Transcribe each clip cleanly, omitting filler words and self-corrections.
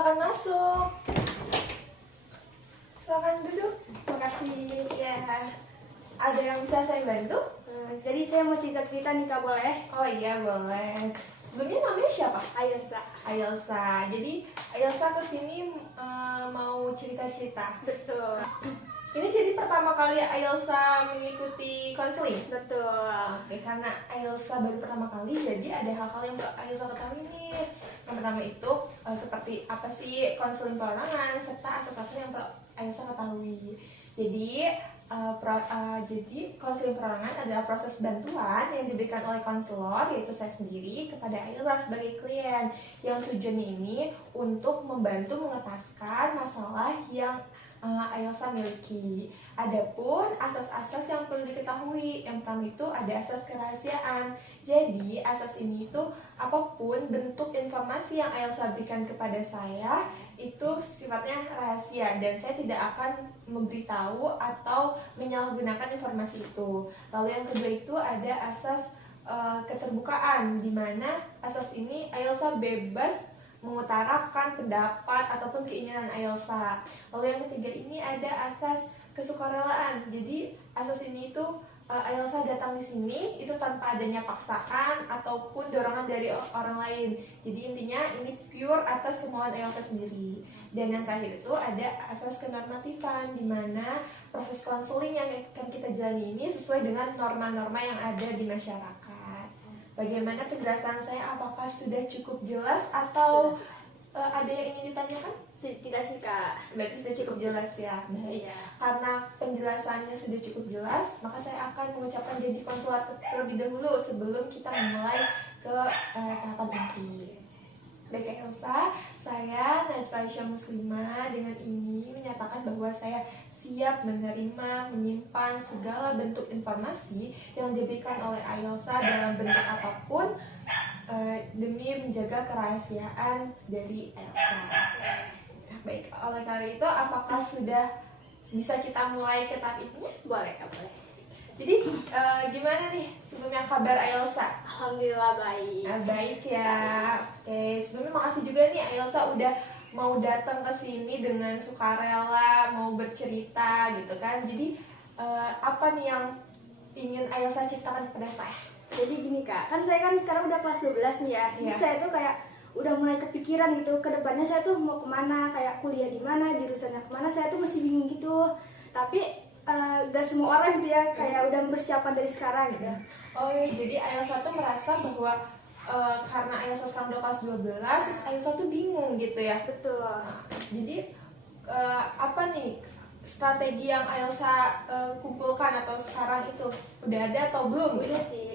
silakan masuk. Silakan duduk. Makasih. Ya, ada yang bisa saya bantu? Jadi saya mau cerita-cerita nih Kak, boleh? Oh iya, boleh. Sebelumnya namanya siapa? Ayasa. Ayelsa. Jadi Ayelsa kesini mau cerita-cerita. Betul. Ini jadi pertama kali Ayelsa mengikuti konseling. Betul. Oke, karena Ayelsa baru pertama kali, jadi ada hal-hal yang Ayelsa ketahui nih. Yang pertama itu seperti apa sih konseling perorangan serta asas-asas yang Ayelsa ketahui. Jadi jadi konseling perorangan adalah proses bantuan yang diberikan oleh konselor, yaitu saya sendiri, kepada Ayelsa sebagai klien, yang tujuannya ini untuk membantu mengetaskan masalah yang Ayelsa miliki. Adapun asas-asas yang perlu diketahui, yang pertama itu ada asas kerahasiaan. Jadi asas ini itu apapun bentuk informasi yang Ayelsa berikan kepada saya itu sifatnya rahasia dan saya tidak akan memberitahu atau menyalahgunakan informasi itu. Lalu yang kedua itu ada asas keterbukaan, di mana asas ini Ayelsa bebas mengutarakan pendapat ataupun keinginan Ayelsa. Lalu yang ketiga ini ada asas kesukarelaan. Jadi asas ini itu Ayelsa datang di sini itu tanpa adanya paksaan ataupun dorongan dari orang lain. Jadi intinya ini pure atas kemauan Ayelsa sendiri. Dan yang terakhir itu ada asas kenormatifan, di mana proses konseling yang akan kita jalani ini sesuai dengan norma-norma yang ada di masyarakat. Bagaimana penjelasan saya? Apakah sudah cukup jelas atau ada yang ingin ditanyakan? Tidak sih Kak. Berarti sudah cukup jelas ya. Iya. Karena penjelasannya sudah cukup jelas, maka saya akan mengucapkan janji konselor terlebih dahulu sebelum kita memulai ke tahapan inti. Baik Ayelsa, saya Najwa Aisyah Muslimah dengan ini menyatakan bahwa saya siap menerima, menyimpan segala bentuk informasi yang diberikan oleh Ayelsa dalam bentuk apapun demi menjaga kerahasiaan dari Ayelsa. Baik, oleh karena itu apakah sudah bisa kita mulai ke tahap intinya? Boleh Kak, boleh. Jadi gimana nih sebelumnya kabar Ayelsa? Alhamdulillah baik. Baik ya. Oke, sebelumnya makasih juga nih Ayelsa udah mau datang ke sini dengan sukarela, mau bercerita gitu kan. Jadi apa nih yang ingin Ayelsa ceritakan kepada saya? Jadi gini Kak, kan saya kan sekarang udah kelas 12 nih ya. Jadi saya tuh kayak udah mulai kepikiran gitu, kedepannya saya tuh mau kemana, kayak kuliah di mana, jurusannya kemana, saya tuh masih bingung gitu. Tapi gak semua orang gitu ya, kayak udah mempersiapkan dari sekarang gitu. Oh iya, jadi Ayelsa tuh merasa bahwa karena Ayelsa sekarang udah kelas 12, terus Ayelsa tuh bingung gitu ya. Betul. Jadi apa nih strategi yang Ayelsa kumpulkan atau sekarang itu udah ada atau belum? Udah sih.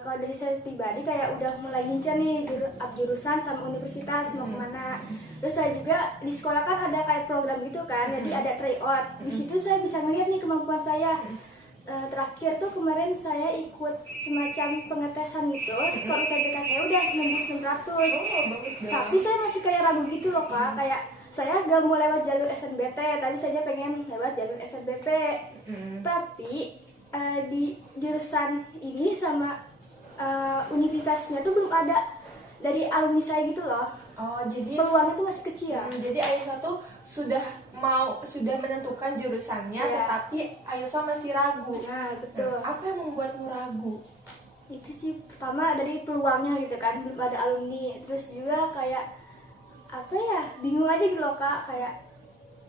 Kalau dari saya pribadi kayak udah mulai ngincar nih jurusan sama universitas mau kemana. Terus saya juga di sekolah kan ada kayak program gitu kan, jadi ada tryout. Di situ saya bisa ngeliat nih kemampuan saya. Terakhir tuh kemarin saya ikut semacam pengetesan gitu, skor UTBK saya udah nembus 600. Bagus dong. Tapi saya masih kayak ragu gitu loh Kak, kayak saya gak mau lewat jalur SNBT, tapi saya pengen lewat jalur SNBP. Tapi di jurusan ini sama universitasnya tuh belum ada dari alumni saya gitu loh. Oh, jadi peluangnya tuh masih kecil. Jadi Ayelsa tuh sudah menentukan jurusannya, tetapi Ayelsa masih ragu. Nah, betul. Apa yang membuatmu ragu? Itu sih pertama dari peluangnya gitu kan, belum ada alumni. Terus juga kayak apa ya, bingung aja gitu loh Kak, kayak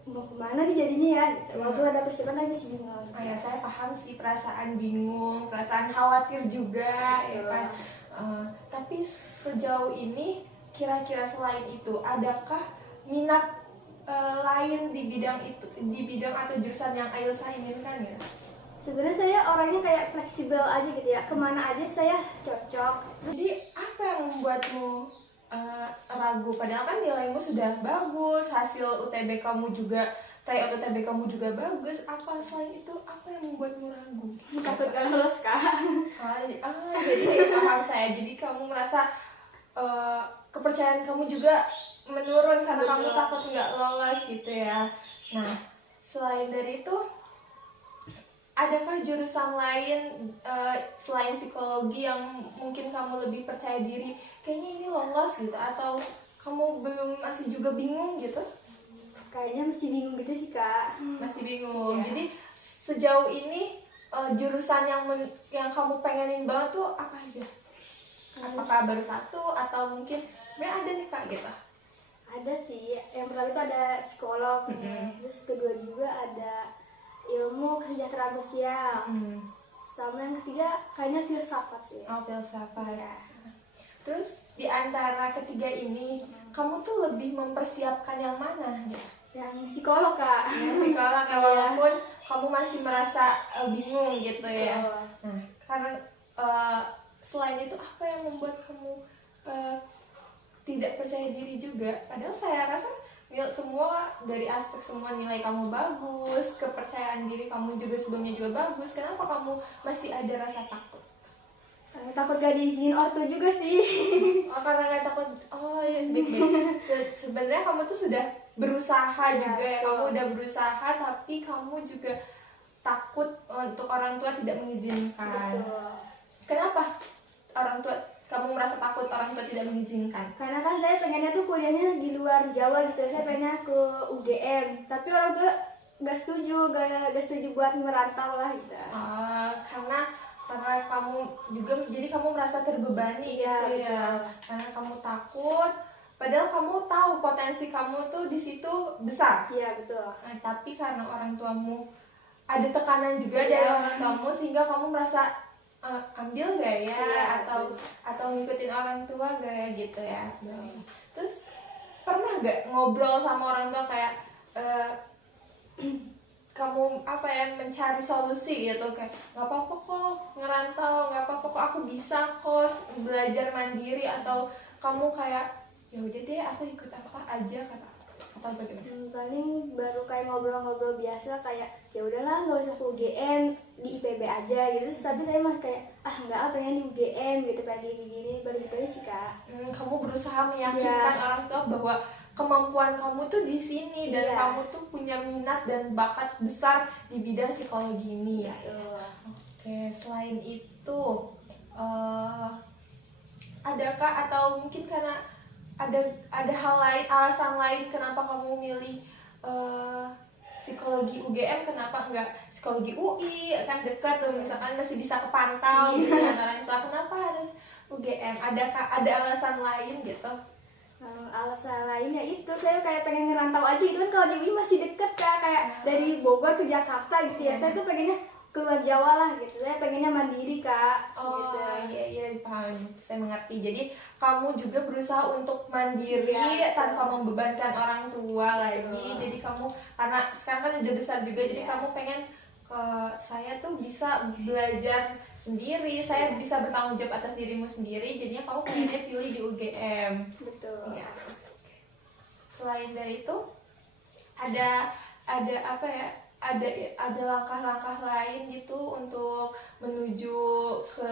mau kemana nih jadinya ya gitu. Walaupun ada persiapan tapi masih bingung. Ya, saya paham sih perasaan bingung, perasaan khawatir juga ya kan. Tapi sejauh ini kira-kira selain itu adakah minat lain di bidang atau jurusan yang Ayelsa inginkan ya? Sebenarnya saya orangnya kayak fleksibel aja gitu ya, kemana aja saya cocok. Jadi apa yang membuatmu ragu? Padahal kan nilaimu sudah bagus, hasil UTB kamu juga, tryout UTB kamu juga bagus. Apa selain itu, apa yang membuatmu ragu? Takut gak lolos Kak. Jadi paham saya. Jadi kamu merasa kepercayaan kamu juga menurun karena kamu takut nggak lolos gitu ya. Nah, selain dari itu, adakah jurusan lain selain psikologi yang mungkin kamu lebih percaya diri, kayaknya ini lolos gitu, atau kamu belum masih juga bingung gitu? Kayaknya masih bingung gitu sih Kak. Masih bingung. Iya. Jadi sejauh ini jurusan yang kamu pengenin banget tuh apa aja? Apakah baru satu atau mungkin sebenarnya ada nih Kak gitu? Ada sih, yang pertama itu ada psikolog, terus kedua juga ada ilmu kesejahteraan sosial, sama yang ketiga kayaknya filsafat sih. Oh, filsafat. Ya. Terus di antara ketiga ini, kamu tuh lebih mempersiapkan yang mana? Yang psikolog Kak. Yang psikolog ya, walaupun kamu masih merasa bingung gitu ya. Betul. Nah, karena selain itu apa yang membuat kamu tidak percaya diri juga? Padahal saya rasa semua dari aspek semua nilai kamu bagus, kepercayaan diri kamu juga sebelumnya juga bagus. Kenapa kamu masih ada rasa takut? Takut gak diizinin ortu juga sih. Oh, karena nggak takut. Oh ya, baik-baik. Sebenarnya kamu tuh sudah berusaha juga ya. Kamu udah berusaha, tapi kamu juga takut untuk orang tua tidak mengizinkan. Betul. Kenapa orang tua kamu merasa takut orang tua tidak mengizinkan? Karena kan saya pengennya tuh kuliahnya di luar Jawa gitu. Saya pengennya ke UGM, tapi orang tua gak setuju buat merantau lah gitu. Karena kamu juga, jadi kamu merasa terbebani Iya, gitu ya. betul. Karena kamu takut, padahal kamu tahu potensi kamu tuh di situ besar. Iya betul. Nah, tapi karena orang tuamu ada tekanan juga Iya. dari orang tuamu, sehingga kamu merasa ambil gak ya, Iya, atau ngikutin orang tua gak ya gitu ya. Terus pernah gak ngobrol sama orang tua kayak kamu mencari solusi gitu, kayak nggak apa-apa kok ngerantau, nggak apa-apa kok aku bisa kok belajar mandiri, atau kamu kayak ya udah deh aku ikut apa aja kata, atau bagaimana? Paling baru kayak ngobrol-ngobrol biasa kayak ya udahlah nggak usah ke UGM, di IPB aja gitu. Terus, tapi saya masih kayak nggak pengen di UGM gitu, pengen gini baru gitu aja sih Kak. Kamu berusaha meyakinkan orang tua bahwa kemampuan kamu tuh di sini dan Iya. kamu tuh punya minat dan bakat besar di bidang psikologi ini ya. Oke, selain itu adakah atau mungkin karena ada hal lain, alasan lain kenapa kamu milih psikologi UGM, kenapa enggak psikologi UI, kan dekat tuh, misalkan masih bisa kepantau gitu antara itu, kenapa harus UGM? Ada alasan lain gitu? Alasan lainnya itu saya kayak pengen ngerantau aja gitu kan, kalau di UI masih deket Kak, kayak dari Bogor ke Jakarta gitu ya. Saya tuh pengennya keluar Jawa lah gitu, saya pengennya mandiri Kak. Oh gitu. iya paham, saya mengerti. Jadi kamu juga berusaha untuk mandiri tanpa membebankan orang tua lagi. Jadi kamu, karena sekarang kan udah besar juga, jadi kamu pengen saya tuh bisa belajar sendiri, saya bisa bertanggung jawab atas dirimu sendiri. Jadinya kamu pengennya pilih di UGM. Betul. Ya. Selain dari itu ada apa ya? Ada langkah-langkah lain gitu untuk menuju ke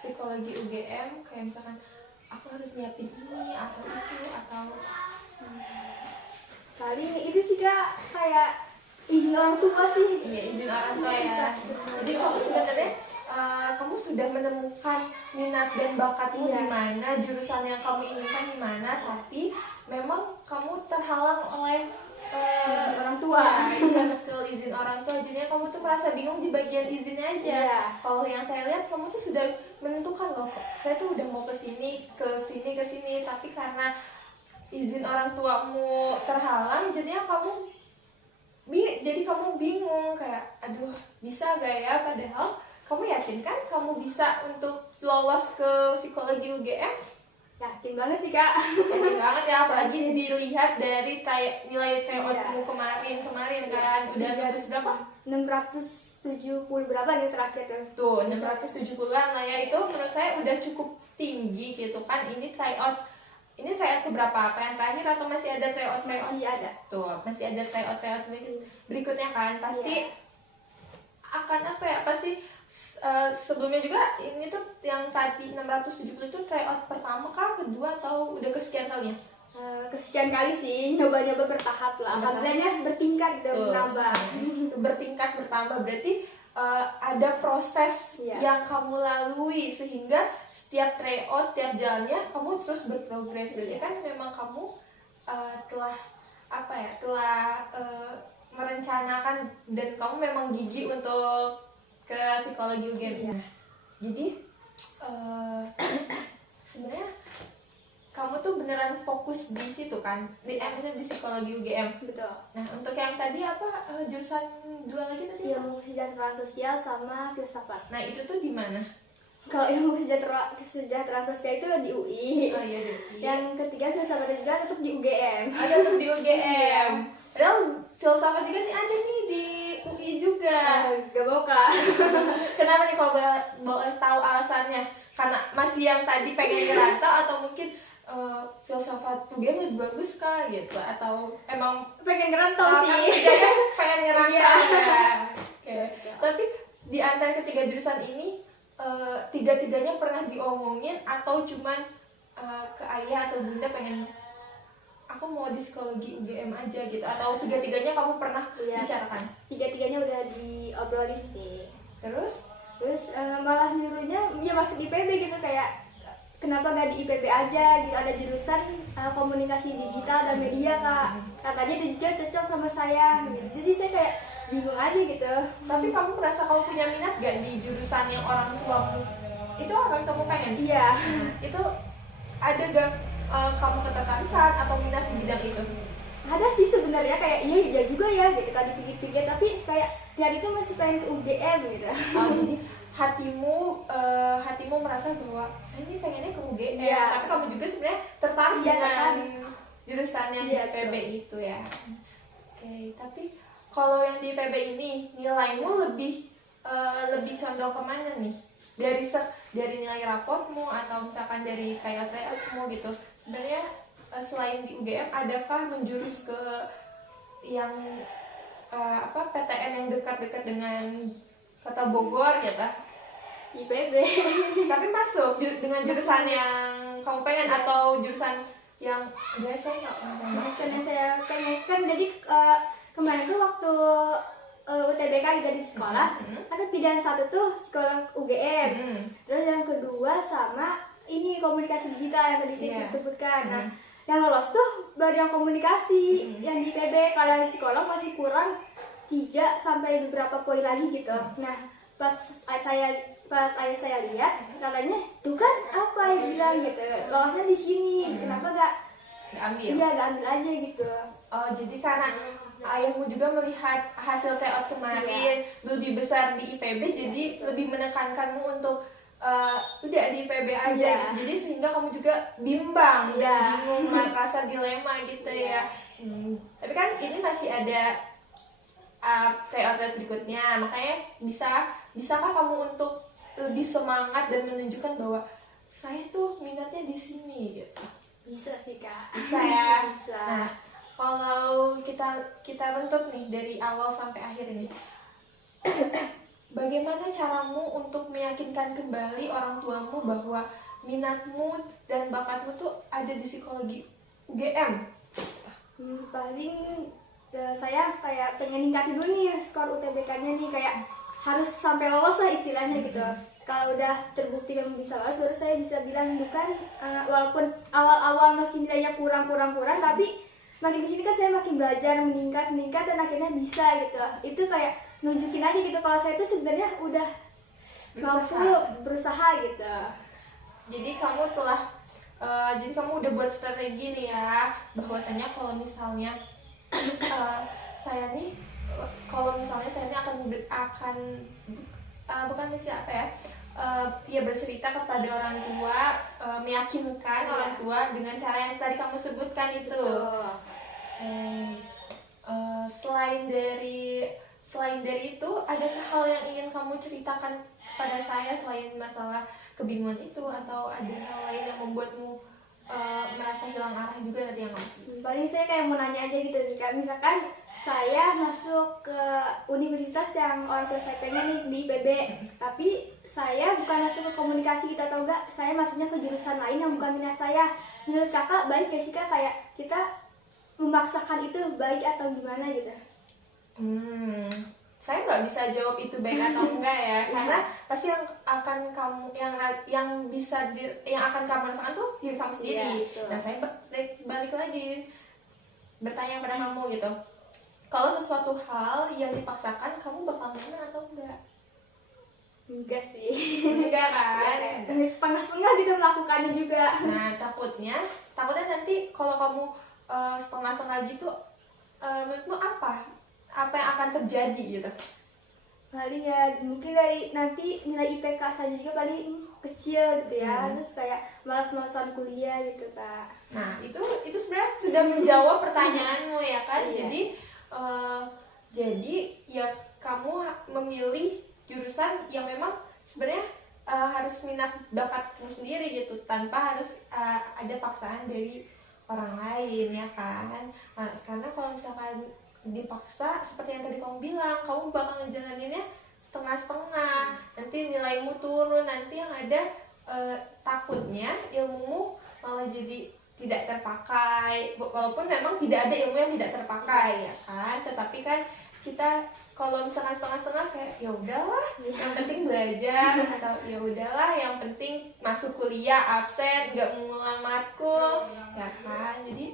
psikologi UGM, kayak misalkan aku harus nyiapin ini atau itu, atau Paling itu sih Kak, kayak izin orang tua sih. iya, izin orang tua ya. Susah. Jadi kamu sebenarnya kamu sudah menemukan minat dan bakatmu Iya. di mana, jurusan yang kamu inginkan di mana, tapi memang kamu terhalang oleh Izin orang tua. Iya, betul, izin orang tua. Jadinya kamu tuh merasa bingung di bagian izinnya aja. Iya. Kalau yang saya lihat, kamu tuh sudah menentukan loh, saya tuh udah mau ke sini, tapi karena izin orang tuamu terhalang, jadinya kamu bingung kayak, aduh bisa gak ya? Padahal kamu yakin kan kamu bisa untuk lolos ke psikologi UGM? Yakin banget sih Kak. Yakin banget ya, apalagi dilihat dari kayak nilai tryoutmu kemarin kan, udah nembus berapa? 670 berapa gitu terakhir Tuh, tuh. 670-an lah ya, itu menurut saya udah cukup tinggi gitu kan. Ini tryout ke berapa? Apa yang terakhir atau masih ada tryout? Masih ada. Tuh, masih ada tryout berikutnya kan, pasti akan apa ya, pasti sebelumnya juga ini tuh yang tadi 670 itu tryout pertama kah, kedua, atau udah kesekian kalinya? Kesekian kali sih, nyoba-nyoba bertahap lah. Alhamdulillahnya bertingkat gitu, bertambah. Bertingkat bertambah, berarti ada proses Iya. yang kamu lalui sehingga setiap tryout, setiap jalannya kamu terus berprogres. Berarti kan memang kamu telah apa ya, telah merencanakan dan kamu memang gigih untuk ke psikologi UGM. Iya. Jadi sebenarnya kamu tuh beneran fokus di situ kan, maksudnya di psikologi UGM. Betul. Nah untuk yang tadi apa jurusan dua lagi tadi? Ilmu kesejahteraan sosial sama filsafat. Nah itu tuh di mana? Kalau ilmu kesejahteraan sosial itu di UI. Oh iya di UI. Yang ketiga filsafat juga tetap di UGM. Ada tuh di UGM. Padahal filsafat juga nih ada nih di UI juga. Gak mau kak. Kenapa nih kalau boleh tahu alasannya? Karena masih yang tadi pengen ngerantau atau mungkin filsafat UGM lebih bagus kah gitu? Atau emang Pengen ngerantau kan sih. kerjanya pengen ngerantau Iya. ya? Oke. Betul. Tapi di antara ketiga jurusan ini tiga-tiganya pernah diomongin atau cuman ke ayah atau bunda pengen aku mau di psikologi UGM aja gitu, atau tiga-tiganya kamu pernah Iya. bicarakan? Tiga-tiganya udah diobrolin sih. Terus Malah nyuruhnya ya masuk IPB gitu, kayak kenapa gak di IPB aja gitu, ada jurusan komunikasi digital dan media kak, katanya dia juga cocok sama saya gitu. Jadi saya kayak bingung aja gitu. tapi kamu merasa kamu punya minat gak di jurusan yang orang tuamu itu akan kamu pengen? Iya. Itu ada gak kamu ketertarikan atau minat di bidang itu? Ada sih sebenarnya, kayak iya juga ya gitu tadi pikir-pikir, tapi kayak di hari itu masih pengen ke UGM gitu. Jadi hatimu merasa bahwa saya ini pengennya ke UGM, Iya. tapi kamu juga sebenarnya tertarik Iya, dengan tertarik. jurusan yang Iya, di IPB betul. itu ya. Oke, tapi kalau yang di IPB ini nilaimu lebih condong kemana nih? Dari nilai raportmu atau misalkan dari kayak tryoutmu gitu. Sebenarnya selain di UGM, adakah menjurus ke yang PTN yang dekat-dekat dengan Kota Bogor gitu? IPB. Tapi masuk dengan jurusan yang kamu pengen atau jurusan yang enggak, saya nggak pengen. Jurusannya saya pengen kan, jadi kemarin tuh waktu UTBK juga di sekolah, ada pilihan satu tuh sekolah UGM, terus yang kedua sama ini komunikasi digital yang tadi saya Iya. sebutkan. Nah, yang lolos tuh baru yang komunikasi, yang di IPB. Kalau yang psikolog masih kurang 3 sampai beberapa poin lagi gitu. Nah, pas ayah saya lihat, katanya tuh kan apa yang bilang gitu, lolosnya di sini, kenapa gak Nggak ambil? iya gak ambil aja gitu. Oh, jadi karena ayahmu juga melihat hasil tryout kemarin lebih besar di IPB, jadi lebih menekankanmu untuk udah di IPB aja Iya. gitu. Jadi sehingga kamu juga bimbang Iya. dan bingung, merasa dilema gitu ya. Tapi kan ini masih ada tryout berikutnya, makanya bisakah kamu untuk lebih semangat dan menunjukkan bahwa saya tuh minatnya di sini gitu? Bisa sih kak. Bisa ya. Bisa. Nah, kalau kita bentuk nih dari awal sampai akhir ini, bagaimana caramu untuk meyakinkan kembali orang tuamu bahwa minatmu dan bakatmu tuh ada di psikologi UGM? Paling saya kayak pengen ningkatin dulu nih skor UTBK-nya nih, kayak harus sampai lolos lah istilahnya gitu. Kalau udah terbukti memang bisa lolos, baru saya bisa bilang bukan, walaupun awal-awal masih nilainya kurang, tapi makin kesini kan saya makin belajar, meningkat dan akhirnya bisa gitu. Itu kayak nunjukin aja gitu kalau saya itu sebenarnya udah mampu berusaha gitu. Jadi kamu udah buat strategi nih ya, bahwasanya kalau misalnya saya nih akan bukan siapa ya, ya bercerita kepada orang tua, meyakinkan orang tua dengan cara yang tadi kamu sebutkan itu. Selain dari itu, adakah hal yang ingin kamu ceritakan kepada saya selain masalah kebingungan itu, atau ada hal lain yang membuatmu merasa hilang arah juga tadi yang kamu sebut? Paling saya kayak mau nanya aja gitu nih kak, misalkan saya masuk ke universitas yang orang tua saya pengen nih di IPB, tapi saya bukan masuk ke komunikasi gitu atau enggak, saya masuknya ke jurusan lain yang bukan minat saya. Menurut kakak baik gak sih kak, kayak kita memaksakan itu baik atau gimana gitu? saya nggak bisa jawab itu baik atau enggak ya, karena pasti yang akan kamu yang bisa yang akan kamu rasakan tuh diri kamu sendiri. Iya, Nah saya balik lagi bertanya pada kamu gitu, kalau sesuatu hal yang dipaksakan kamu bakal menang atau enggak? Enggak sih. Enggak kan? Setengah-setengah gitu melakukannya juga. Nah takutnya nanti kalau kamu setengah-setengah gitu, menurutmu apa yang akan terjadi gitu? Paling ya mungkin dari nanti nilai IPK saja juga paling kecil gitu ya, terus kayak malas-malasan kuliah gitu Kak. Nah itu sebenarnya sudah menjawab pertanyaanmu ya kan. Iya. Jadi ya kamu memilih jurusan yang memang sebenarnya harus minat bakatmu sendiri gitu, tanpa harus ada paksaan dari orang lain ya kan. Nah, karena kalau misalkan dipaksa seperti yang tadi kamu bilang, kamu bakal ngejalaninnya setengah-setengah, nanti nilaimu turun, nanti yang ada takutnya ilmumu malah jadi tidak terpakai, walaupun memang tidak ada ilmu yang tidak terpakai ya kan, tetapi kan kita kalau misalkan setengah-setengah kayak ya udahlah yang penting belajar, atau ya udahlah yang penting masuk kuliah absen nggak mengulang matkul ya kan. Jadi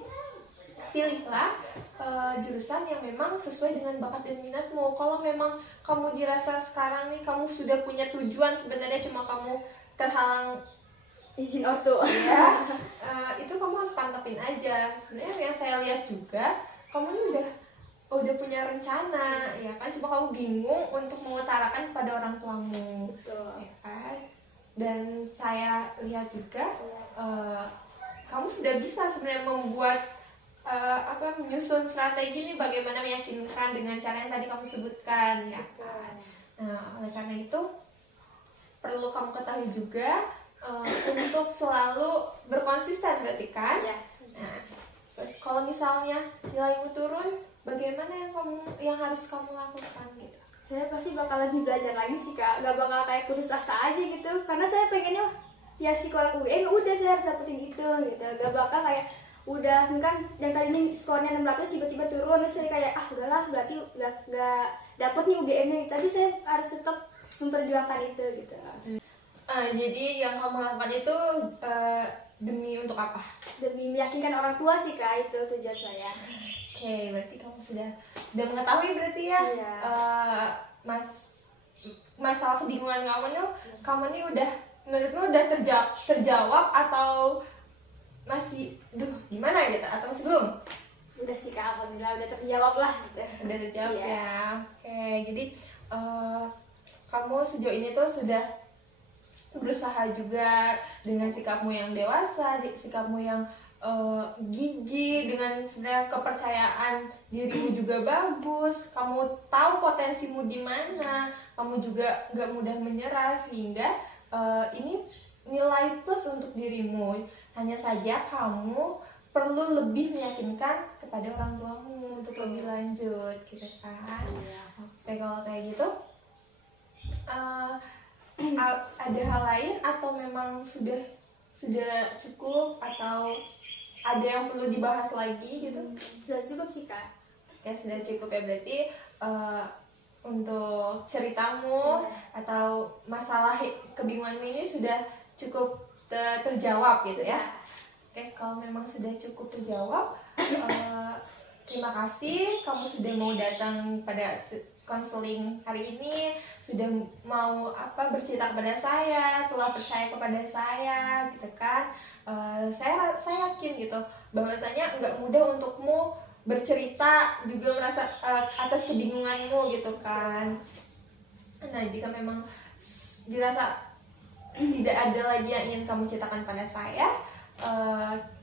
pilihlah jurusan yang memang sesuai dengan bakat dan minatmu. Kalau memang kamu dirasa sekarang nih kamu sudah punya tujuan, sebenarnya cuma kamu terhalang Izin ortu. ya, itu kamu harus pantepin aja. Sebenarnya yang saya lihat juga kamu ini udah punya rencana ya kan, cuma kamu bingung untuk mengutarakan kepada orang tuamu. Betul. Ya kan? Dan saya lihat juga kamu sudah bisa sebenarnya membuat menyusun strategi nih bagaimana meyakinkan dengan cara yang tadi kamu sebutkan ya kan. Nah, oleh karena itu perlu kamu ketahui juga untuk selalu berkonsisten berarti kan. Ya. Nah, terus kalau misalnya nilaimu turun, bagaimana yang harus kamu lakukan gitu? Saya pasti bakal lebih belajar lagi sih Kak, gak bakal kayak putus asa aja gitu, karena saya pengennya ya sekolah UN udah saya harus dapetin gitu, gak bakal kayak udah kan yang kali ini skornya 600 tiba-tiba turun, terus saya kayak udahlah berarti gak dapet nih UGM-nya, tapi saya harus tetap memperjuangkan itu gitu. Jadi yang kamu lakukan itu demi untuk apa? Demi meyakinkan orang tua sih Kak, itu tujuan saya. Oke, berarti kamu sudah mengetahui berarti ya. Iya. Masalah kebingungan kamu nih udah menurutmu udah terjawab atau masih gimana gitu, atau masih belum? Udah sih Kak, alhamdulillah udah terjawab lah gitu. Udah terjawab Iya. ya. Oke, jadi kamu sejauh ini tuh sudah berusaha juga dengan sikapmu yang dewasa, sikapmu yang gigih, dengan sebenarnya kepercayaan dirimu juga bagus, kamu tahu potensimu di mana, kamu juga nggak mudah menyerah, sehingga ini nilai plus untuk dirimu. Hanya saja kamu perlu lebih meyakinkan kepada orang tuamu untuk lebih lanjut gitu kan. Oke, kalau kayak gitu ada hal lain atau memang sudah cukup, atau ada yang perlu dibahas lagi gitu? Sudah cukup sih Kak. Ya sudah cukup ya, berarti untuk ceritamu atau masalah kebingunganmu ini sudah cukup terjawab gitu ya. Oke, kalau memang sudah cukup terjawab, terima kasih kamu sudah mau datang pada konseling hari ini, sudah mau bercerita kepada saya, telah percaya kepada saya gitu kan. Saya yakin gitu bahwasanya nggak mudah untukmu bercerita, juga merasa atas kebingunganmu gitu kan. Nah, jika memang dirasa tidak ada lagi yang ingin kamu ceritakan pada saya,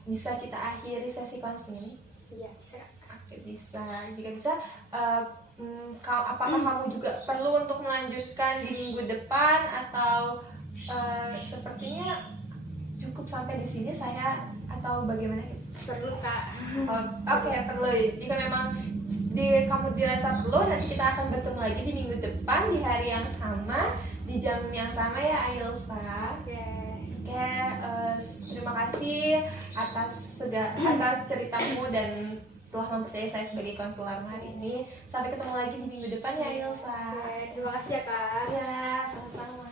bisa kita akhiri sesi konseling? Iya, bisa. Oke, bisa. Jika bisa, apakah kamu juga perlu untuk melanjutkan di minggu depan, atau sepertinya cukup sampai di sini saya, atau bagaimana gitu? Perlu Kak. Oke, perlu. Jika memang kamu dirasa perlu, nanti kita akan bertemu lagi di minggu depan di hari yang sama, di jam yang sama ya Ailsa. Oke. Terima kasih atas ceritamu dan telah mempercayai saya sebagai konselor hari ini. Sampai ketemu lagi di minggu depan ya Ilsa. Oke, terima kasih ya Kak. Ya, sama-sama.